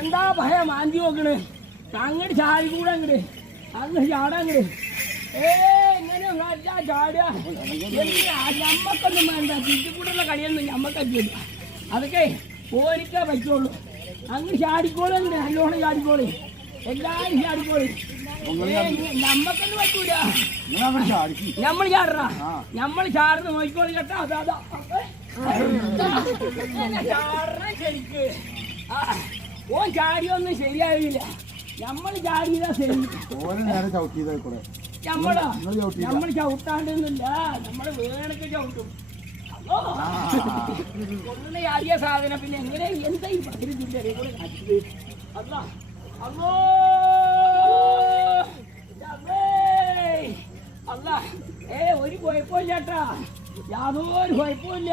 എന്താ ഭയം മാന്തി നോക്കണ് അങ്ങോട്ട് ചാടി കൂടെ അങ്ങോട്ട് അങ്ങ് ചാടങ്ങട് എങ്ങനെ ചാടുക ഞമ്മക്കൊന്നും വേണ്ട ചുറ്റിക്കൂടുള്ള കളിയൊന്നും ഞമ്മക്കല്ല അതൊക്കെ ഓരിക്കാ പറ്റുള്ളൂ അങ്ങ് ചാടിക്കോളൂ അങ്ങോട്ട് നല്ലോണം ചാടിക്കോളി എല്ലാരും ചാടിക്കോളി നമ്മക്കൊന്നും പറ്റൂല നമ്മൾ ചാടറ നമ്മൾ ചാടുന്ന നോക്കിക്കോളി കേട്ടോ അതാ ചാടണ ശരിക്ക് ഓൻ ചാടിയൊന്നും ശരിയായില്ല നമ്മൾ ചാടിയതാ ശരി നമ്മൾ ചവിട്ടാണ്ടൊന്നുമില്ല നമ്മള് വേണൊക്കെ ചവിട്ടും ഒന്നിനെ ആദ്യ സാധനം പിന്നെ എങ്ങനെ എന്താ ഈ പതിരിന്റെ കൂടെ കാണിച്ചത് അല്ല അല്ലോ അല്ല ഒരു കുഴപ്പമില്ല ചേട്ടാ യാതൊരു കുഴപ്പമില്ല